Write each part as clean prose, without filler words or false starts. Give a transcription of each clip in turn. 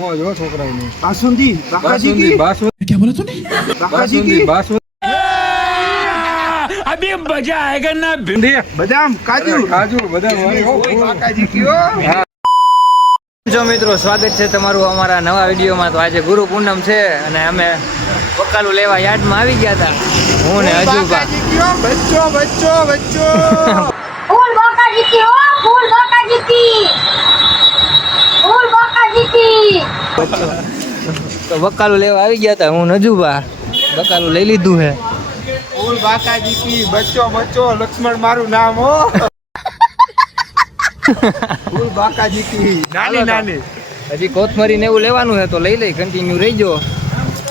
મોજ હો છોકરાઓની. बासुंदी बाकाजी की बासुंदी क्या बोला तूने बाकाजी की बासुंदी अभी मजा आएगा ना भिंडी बादाम काजू काजू बदाम वाली हो बाकाजी की हो જો મિત્રો સ્વાગત છે તમારું અમારા નવા વિડીયોમાં। તો આજે ગુરુ પૂનમ છે અને અમે બકાલું લેવા યાર્ડમાં આવી ગયા હતા, હું ને અજુબા। बाकाजी की हो बच्चों बच्चों बच्चों फूल बाकाजी की हो फूल बाकाजी की फूल बाकाजी की તો બકાલું લેવા આવી ગયા હતા, હું ને અજુબા। બકાલું લઈ લીધું છે। फूल बाकाजी की बच्चों बच्चों लक्ष्मण मारू नाम हो फूल बाकाजी की नानी नानी હજી કોથમરી ને એવું લેવાનું છે તો લઈ લઈ, કન્ટિન્યુ રહીજો।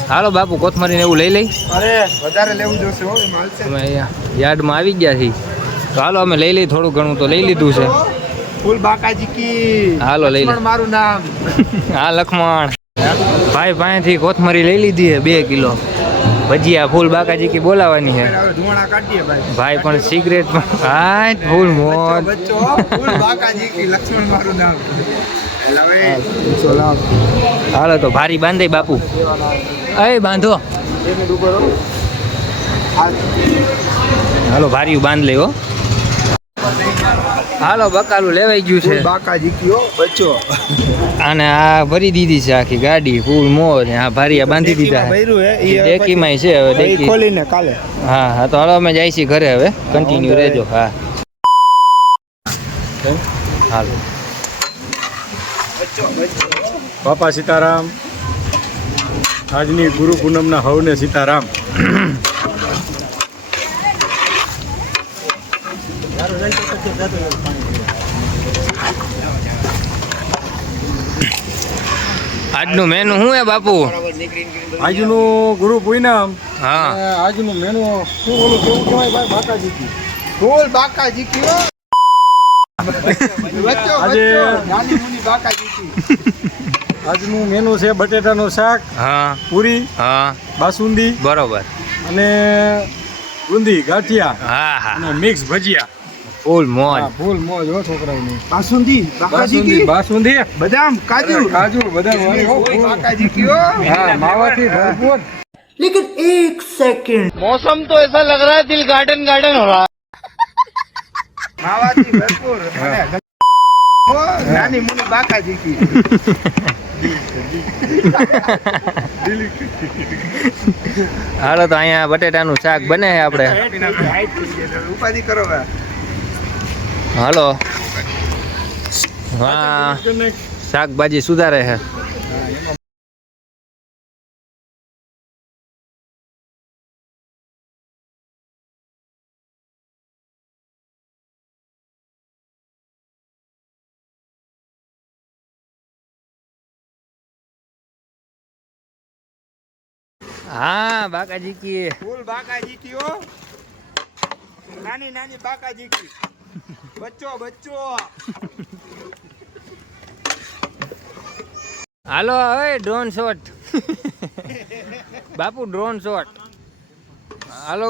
હાલો બાપુ, કોથમરી ને એવું લઈ લઈ। अरे વધારે લેવું જોશે હો માલ છે અમે અહીંયા યાર્ડમાં આવી ગયા છીએ, તો હાલો અમે લઈ લઈ, થોડું ઘણું તો લઈ લીધું છે। फूल बाकाजी की હાલો લઈ લે। लक्ष्मण मारू नाम હા લખમણ ભાઈ પાસેથી કોથમરી લઈ લીધી છે 2 કિલો। ભજીયા ફૂલ બાકાજી કી બોલાવાની છે। હવે ધુવાણા કાઢીએ ભાઈ ભાઈ પણ સિગરેટ પણ હા ફૂલ મોજ। बच्चों फूल बाकाजी की लक्ष्मण मारू नाम लावे હાલો તો ભારી બાંધે બાપુ, અય બાંધો। હાલો ભારી બાંધ લે હો। હાલો બકાલું લેવાઈ ગયું છે बाकाजी की हो बच्चों અને આ ભરી દીધી છે આખી ગાડી ફૂલ મોજ। આ ભારિયા બાંધી દીધા ભર્યું હે ઈ ડેકીમાં છે હવે ડેકી। ખોલીને કાલે હા હા તો હાલો અમે જાય છીએ ઘરે, હવે કન્ટિન્યુ રહેજો। હા હાલો બાપા સીતારામ। આજની ગુરુ પૂનમના હવને સીતારામ। આજનું મેનુ શું હે બાપુ? આજનું ગુરુ પૂનમ હા આજનું મેનુ શું ઓલું કેવું કહેવાય ભાઈ બાકાજી કી फूल बाकाजी की हो बच्चों આજે नानी मुनी बाकाजी की આજનું મેનુ છે બટેટાનું શાક, હા પૂરી, હા બાસુંદી બરોબર। અને બુંદી ગાંઠિયા હા હા અને મિક્સ ભજીયા। ફૂલ મોજ। હા, ફૂલ મોજ હો છોકરાઓની। बासुंदी बाकाजी की બાસુંદી बादाम काजू કાજુ બદામ વાળી હો फूल बाकाजी की हो હા માવાથી ભરપૂર। लेकिन एक सेकंड मौसम तो ऐसा लग रहा है दिल गार्डन गार्डन हो रहा है। मावाती भरपूर અને हो नानी मुनी बाकाजी की હાલો તો અહીંયા બટેટાનું શાક બને છે આપણે। ઉપાધિ કરો ભાઈ હાલો હા શાકભાજી સુધારે છે। हाँ बाकाजी की फूल बाकाजी की हो नानी नानी बाकाजी की बच्चों बच्चों હાલો હવે ડ્રોન શોટ બાપુ ડ્રોન શોટ હાલો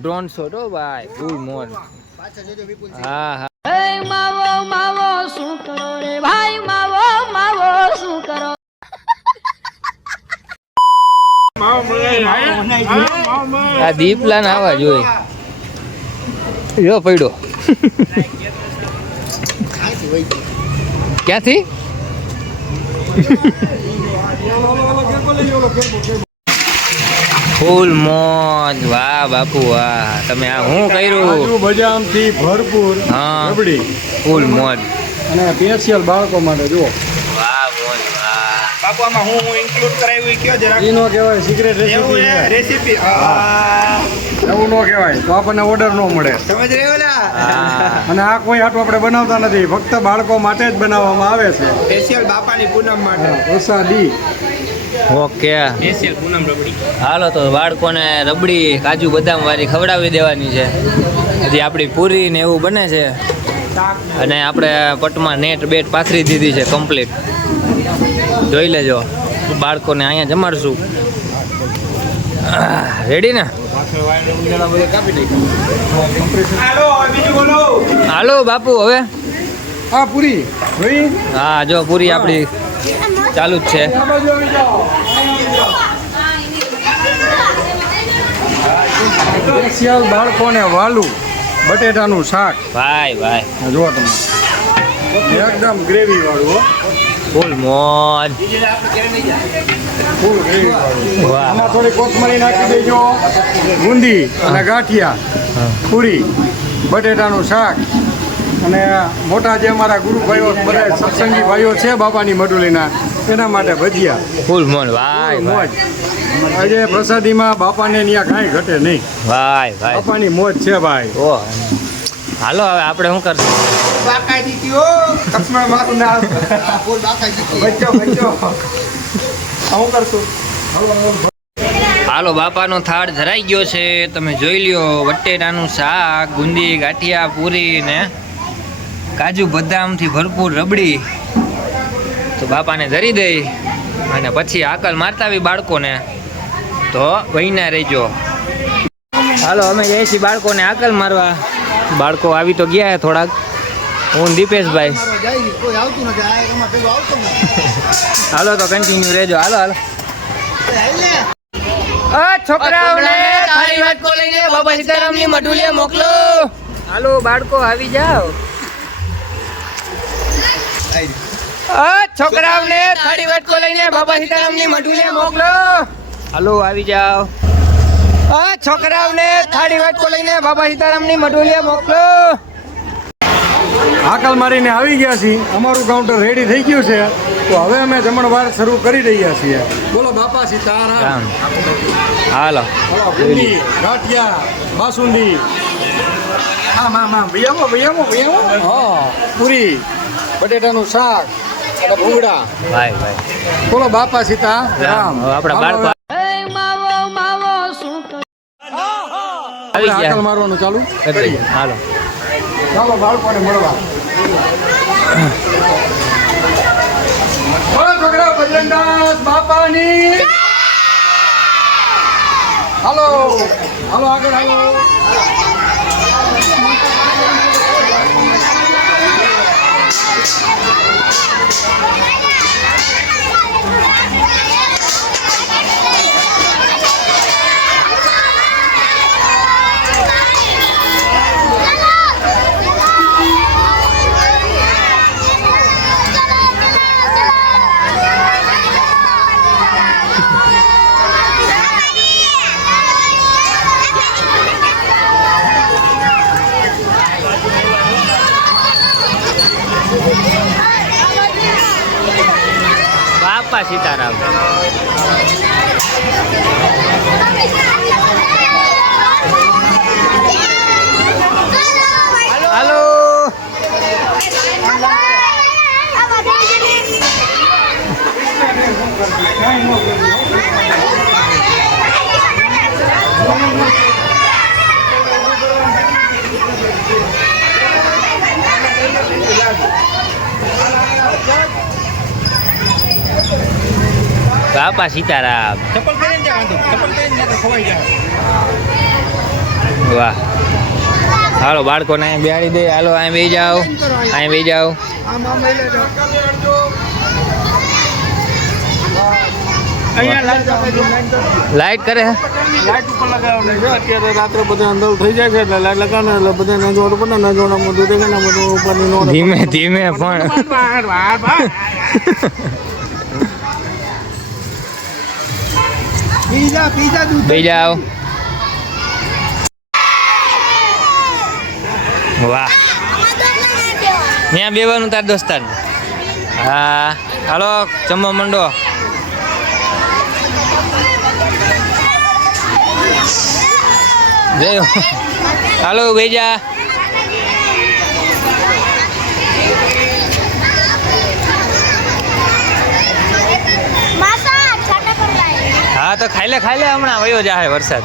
ડ્રોન શોટ હો ભાઈ ફૂલ મોજ। હા હા मावो मावो शू करो रे भाई मावो मावो शू करो આ દીપલા ના આવા જોઈએ જો પડ્યો ક્યાંથી ફૂલ મોજ। વાહ બાપુ વાહ, તમે આ શું કર્યું? કાજુ બદામથી ભરપૂર હા રબડી ફૂલ મોજ। અને સ્પેશિયલ બાળકો માટે જુઓ। વાહ મોજ વાહ। બાપુ આમાં હું ઇન્ક્લુડ કરાવ્યું કયો જરા ઈ નો કહેવાય સિક્રેટ એવું રેસીપી હે રેસીપી એવું નો કહેવાય તો આપણને ઓર્ડર નો મળે। સમજ રહ્યો લા હા અને આ કોઈ હાટું આપણે બનાવતા નથી, ફક્ત બાળકો માટે જ બનાવવામાં આવે છે। સ્પેશિયલ બાપાની પૂનમ માટે પ્રસાદી ઓકે હાલો તો બાળકોને રબડી કાજુ બદામ વાળી ખવડાવી દેવાની છે। હજી આપણી પૂરી ને એવું બને છે અને આપણે પટમાં નેટ બેટ પાથરી દીધી છે કમ્પ્લીટ, જોઈ લેજો। બાળકોને અહીંયા જમાડશું। રેડી ને? હાલો બીજું બોલો હાલો બાપુ હવે હા પૂરી જોઈ હા જો પૂરી આપણી ચાલુ જ છે. આ બાજુ આવી જાઓ. સ્પેશિયલ બાળકોને વાલું બટેટાનું શાક ભાઈ ભાઈ જુઓ તમે એકદમ ગ્રેવી વાળું હો. ફૂલ મોજ. ફૂલ ગ્રેવી વાળું. વાહ. આમાં થોડી કોથમરી નાખી દેજો. ગુંદી અને ગાંઠિયા પૂરી બટેટાનું શાક અને મોટા જે અમારા ગુરુ ભાઈઓ બધા સત્સંગી ભાઈઓ છે બાપાની મડુલીના એના માટે ભજીયા ફૂલ મોજ ભાઈ મોજ. ભાઈ આજે પ્રસાદીમાં બાપાને ત્યાં કાંઈ ઘટે નહીં. ભાઈ ભાઈ બાપાની મોજ છે ભાઈ. ઓ હાલો હવે આપણે શું કરશું? બાકા જીત્યો લક્ષ્મણ મારું નામ બોલ બાકા જીત્યો બચ્ચો બચ્ચો શું કરશું હાલો બાપાનો થાળ ધરાઈ ગયો છે. તમે જોઈ લ્યો બટેટાનું શાક ગુંદી ગાંઠિયા પૂરી ને કાજુ બદામથી ભરપૂર રબડી. તો બાપાને ધરી દઈ અને પછી આકલ મારતા આવી બાળકોને તો વહીના રહેજો. હાલો અમે જઈએ છીએ બાળકોને આકલ મારવા. બાળકો આવી તો ગયા થોડાક. હું દીપેશભાઈ. હાલો તો કન્ટિન્યુ રહેજો. હાલો હાલો છોકરાઓને થાળી વાટકો લઈને બાબા સીતારામની મઢુલીએ મોકલો. હાલો બાળકો આવી જાઓ. છોકરાઓને થાળી વાટકો લઈને બાબા સીતારામની મઢુલીએ મોકલો. હાલો આવી જાઓ. છોકરાઓને થાળી વાટકો લઈને બાબા સીતારામની મઢુલીએ મોકલો. આકલ મારીને આવી ગયા છીએ. અમારું કાઉન્ટર રેડી થઈ ગયું છે તો હવે અમે જમણવાર શરૂ કરી રહ્યા છીએ. બોલો બાપા સીતારામ. હાલો હાલો, બુંદી ગાંઠિયા બાસુંદી પૂરી બટેટાનું શાક અને ભૂંગળા. ભાઈ ભાઈ બોલો બાપા સીતારામ. હવે આપણા બાળકો આવી આકલ ગયા. મારવાનું ચાલુ કરીએ. હાલો ચાલો બાળકોને મળવા. બોલો છોકરા બજરંગદાસ બાપાની. હાલો હાલો આગળ હાલો. બાપા સીતારામ. હાલો બાપા સીતારામ. ચપ્પલ પહેરીને જા વાંધો ચપ્પલ પહેરીને જા તો ખવાઈ જાય વાહ. હાલો બાળકોને અહીં બેહાડી દે. હાલો અહીં બેસી જાઓ. અહીં બેસી જાઓ. લાઈટ કરે લાઈટ ઉપર લગાવવાની છે. અત્યારે રાત્રે બધા અંદર થઈ જાય છે એટલે લાઈટ લગાવને એટલે બધા નજવાડું પડે નજવાડામાં બધું દેખાય ને બધું ઉપરની નો ધીમે ધીમે પણ પીઝા દૂધ બેસી જાઓ. વાહ ત્યાં બેવાનું તાર દોસ્તાર. હા હાલો જમવા માંડો. જય હાલો બેજા. હા તો ખાઈ લે હમણાં વયો જાય વરસાદ.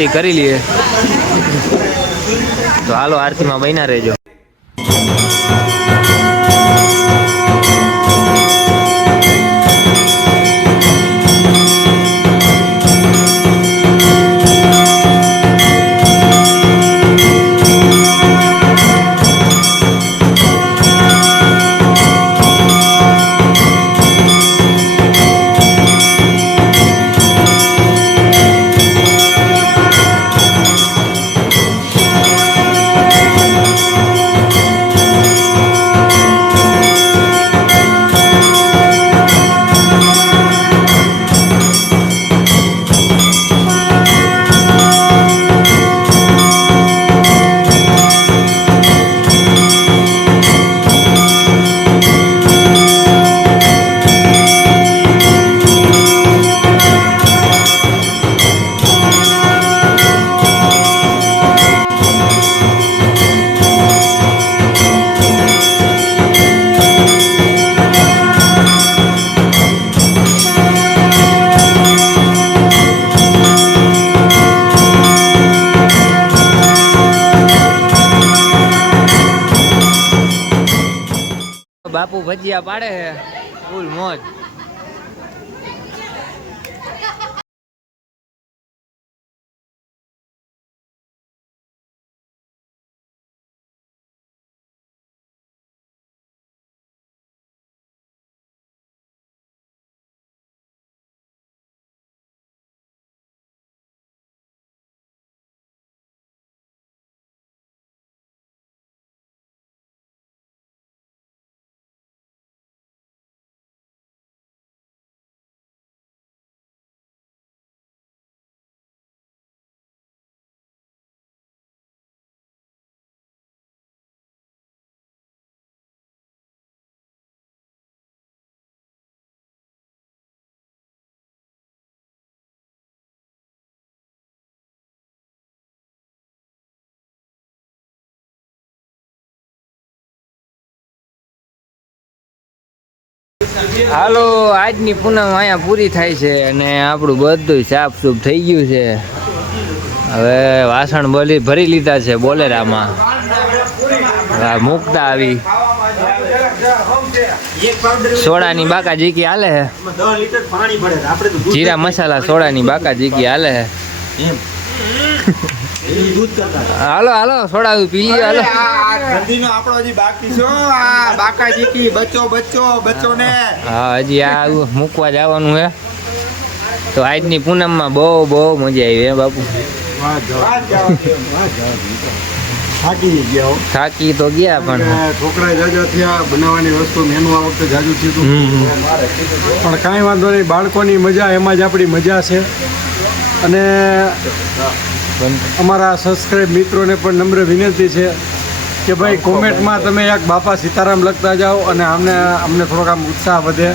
આરતી કરી લઈએ. તો હાલો આરતીમાં બન્યા રહેજો. બાપુ ભજીયા પાડે છે, ફૂલ મોજ. હાલો, આજની પૂનમ અહીંયા પૂરી થાય છે અને આપણું બધું સાફસૂફ થઈ ગયું છે. હવે વાસણ ભરી લીધા છે બોલેરામાં. મૂકતા આવી સોડાની બાકા જીકી હાલે છે. જીરા મસાલા સોડાની બાકા જીકી હાલે છે. હાલો હાલો સોડા પી લ્યો. હાલો, ગંદીનો આપણો હજી બાકી છે. આ બાકા જીકી બચ્ચો ને. હા, હજી આ મૂકવા જવાનું છે. તો આજની પૂનમમાં બહુ મજા આવી હે બાપુ. થાકી તો ગયા પણ છોકરા જાજા થયા, બનાવવાની વસ્તુ મેનુ આ વખતે જાજુ થયું. પણ કાંઈ વાંધો નહીં, બાળકોની મજા એમાં જ આપણી મજા છે. અને અમારા સબસ્ક્રાઈબ મિત્રોને પણ નમ્ર વિનંતી છે કે ભાઈ કોમેન્ટમાં તમે એક બાપા સીતારામ લખતા જાઓ અને અમને થોડોક આમ ઉત્સાહ વધે.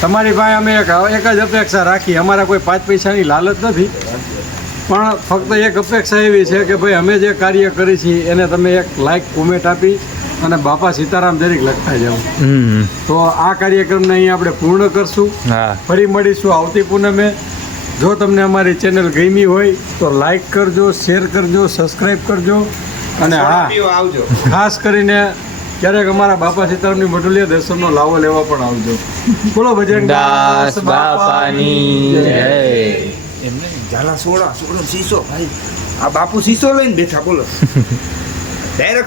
તમારી પાસે અમે એક જ અપેક્ષા રાખી. અમારા કોઈ 5 પૈસાની લાલચ નથી, પણ ફક્ત એક અપેક્ષા એવી છે કે ભાઈ અમે જે કાર્ય કરી છીએ એને તમે એક લાઈક કોમેન્ટ આપી અને બાપા સીતારામ દરેક લખતા જાઓ. તો આ કાર્યક્રમને અહીં આપણે પૂર્ણ કરશું. ફરી મળીશું આવતી પૂનમે. જો તમને અમારી ચેનલ ગમી હોય તો લાઈક કરજો, શેર કરજો, સબસ્ક્રાઈબ કરજો અને હા, ખાસ કરીને ક્યારેક અમારા બાપા સીતારામની મઢુલિયા દર્શનનો લાવો લેવા પણ આવજો. બોલો ભજનદાસ બાપાની જય. એમને ઝાલા સોડા શીશો ભાઈ. આ બાપુ શીશો લઈને બેઠા, બોલો ડાયરેક્ટ